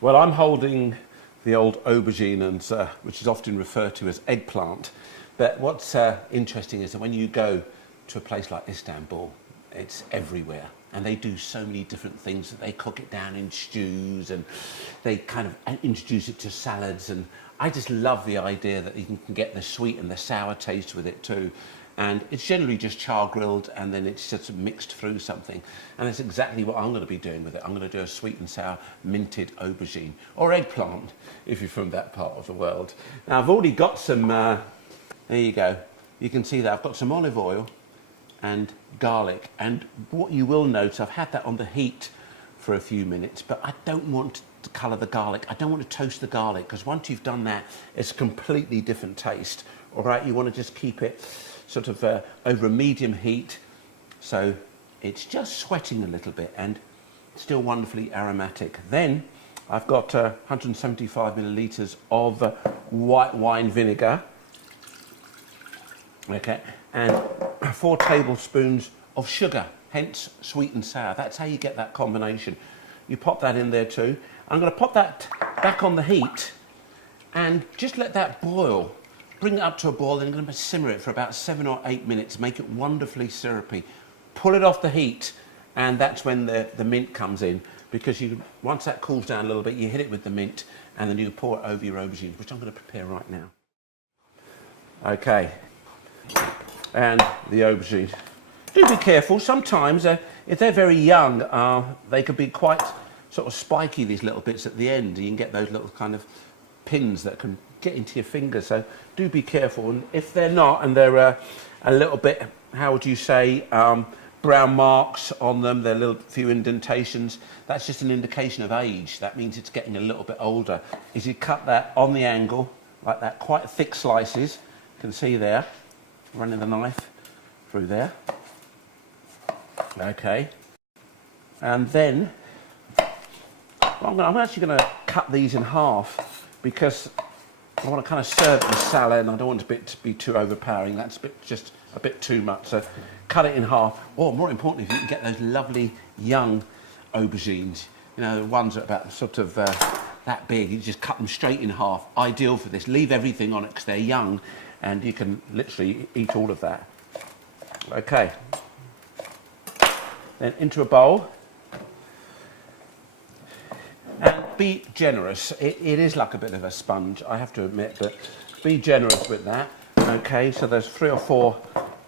Well, I'm holding the old aubergine, and which is often referred to as eggplant. But what's interesting is that when you go to a place like Istanbul, it's everywhere. And they do so many different things. That they cook it down in stews, and they kind of introduce it to salads. And I just love the idea that you can get the sweet and the sour taste with it too. And it's generally just char grilled, and then it's just mixed through something. And that's exactly what I'm going to be doing with it. I'm going to do a sweet and sour minted aubergine, or eggplant, if you're from that part of the world. Now, I've already got some, there you go. You can see that I've got some olive oil and garlic. And what you will notice, I've had that on the heat for a few minutes, but I don't want to colour the garlic. I don't want to toast the garlic, because once you've done that, it's a completely different taste. All right, you want to just keep it sort of over a medium heat, so it's just sweating a little bit and still wonderfully aromatic. Then I've got 175 millilitres of white wine vinegar, okay, and 4 tablespoons of sugar, hence sweet and sour. That's how you get that combination. You pop that in there too. I'm going to pop that back on the heat and just let that boil. Bring it up to a boil, then I'm going to simmer it for about 7 or 8 minutes, make it wonderfully syrupy. Pull it off the heat, and that's when the mint comes in, because once that cools down a little bit, you hit it with the mint, and then you pour it over your aubergines, which I'm going to prepare right now. Okay, and the aubergine. Do be careful, sometimes if they're very young, they could be quite sort of spiky, these little bits at the end. You can get those little kind of pins that can get into your fingers, so do be careful. And if they're not, and they're a little bit, how would you say, brown marks on them, there are little few indentations, that's just an indication of age. That means it's getting a little bit older. Is you cut that on the angle like that, quite thick slices, you can see there, running the knife through there, okay. And then I'm actually going to cut these in half, because I want to kind of serve it in salad, and I don't want it to be too overpowering. That's just a bit too much. So cut it in half. Or more importantly, if you can get those lovely young aubergines, you know, the ones that are about sort of that big, you just cut them straight in half. Ideal for this. Leave everything on it because they're young, and you can literally eat all of that. Okay. Then into a bowl. And be generous. It is like a bit of a sponge, I have to admit, but be generous with that. Okay, so there's 3 or 4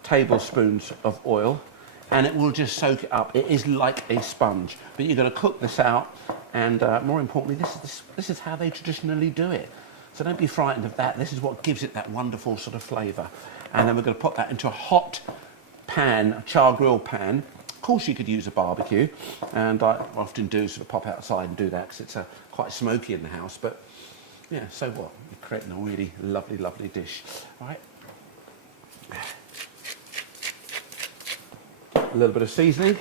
tablespoons of oil, and it will just soak it up. It is like a sponge, but you're going to cook this out, and more importantly, this is how they traditionally do it. So don't be frightened of that. This is what gives it that wonderful sort of flavour. And then we're going to put that into a hot pan, a char grill pan. Of course, you could use a barbecue, and I often do sort of pop outside and do that because it's quite smoky in the house. But yeah, so what? You're creating a really lovely, lovely dish. All right. A little bit of seasoning.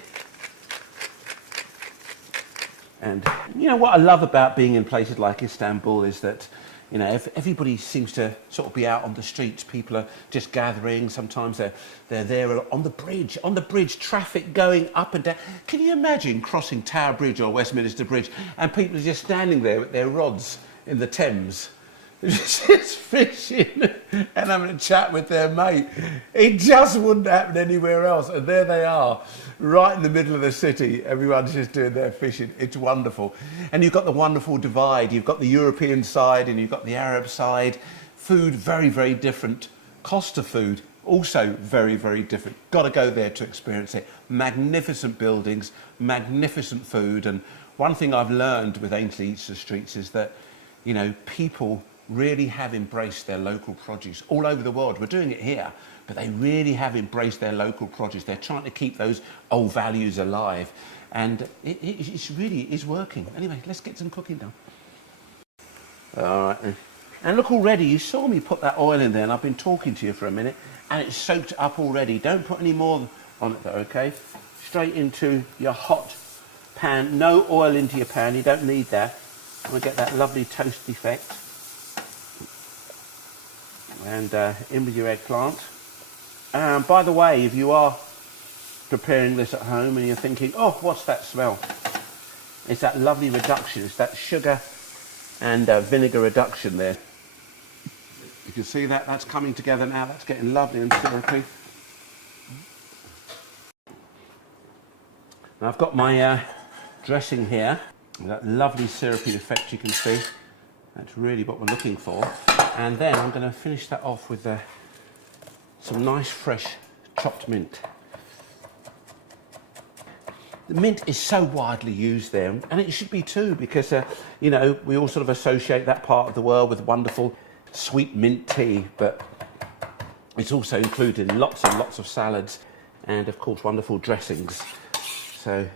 And you know what I love about being in places like Istanbul is that, you know, if everybody seems to sort of be out on the streets, people are just gathering. Sometimes they're there on the bridge, traffic going up and down. Can you imagine crossing Tower Bridge or Westminster Bridge and people are just standing there with their rods in the Thames, just fishing and having a chat with their mate? It just wouldn't happen anywhere else. And there they are, right in the middle of the city. Everyone's just doing their fishing. It's wonderful. And you've got the wonderful divide. You've got the European side and you've got the Arab side. Food, very, very different. Cost of food, also very, very different. Got to go there to experience it. Magnificent buildings, magnificent food. And one thing I've learned with Ainsley Streets is that, you know, people really have embraced their local produce all over the world. We're doing it here, but they really have embraced their local produce. They're trying to keep those old values alive, and it really is working. Anyway, let's get some cooking done. All right then. And look, already you saw me put that oil in there, and I've been talking to you for a minute, and it's soaked up already. Don't put any more on it though, okay? Straight into your hot pan. No oil into your pan, you don't need that. We'll get that lovely toast effect. And in with your eggplant. By the way, if you are preparing this at home and you're thinking, oh, what's that smell? It's that lovely reduction. It's that sugar and vinegar reduction there. You can see that, that's coming together now, that's getting lovely and syrupy. Now I've got my dressing here, that lovely syrupy effect you can see. That's really what we're looking for. And then I'm going to finish that off with some nice fresh chopped mint. The mint is so widely used there, and it should be too, because you know, we all sort of associate that part of the world with wonderful sweet mint tea, but it's also included in lots and lots of salads and of course wonderful dressings. So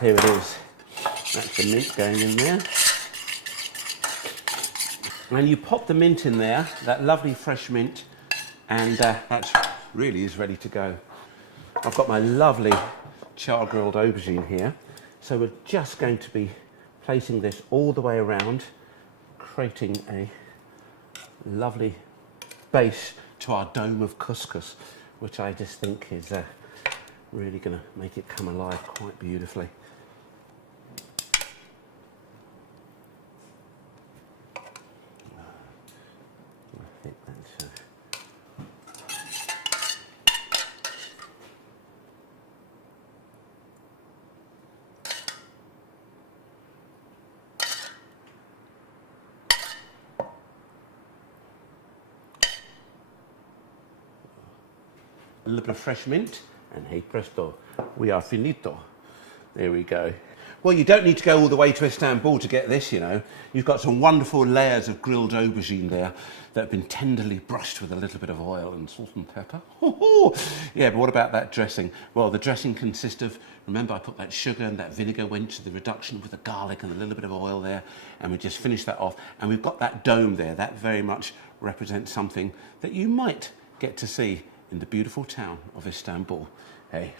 here it is, that's the mint going in there. And you pop the mint in there, that lovely fresh mint, and that really is ready to go. I've got my lovely char-grilled aubergine here, so we're just going to be placing this all the way around, creating a lovely base to our dome of couscous, which I just think is really going to make it come alive quite beautifully. I think that's a little bit of fresh mint, and hey presto, we are finito. There we go. Well, you don't need to go all the way to Istanbul to get this, you know. You've got some wonderful layers of grilled aubergine there that have been tenderly brushed with a little bit of oil and salt and pepper. Yeah, but what about that dressing? Well, the dressing consists of, remember I put that sugar and that vinegar went to the reduction with the garlic and a little bit of oil there, and we just finished that off. And we've got that dome there. That very much represents something that you might get to see in the beautiful town of Istanbul. Hey.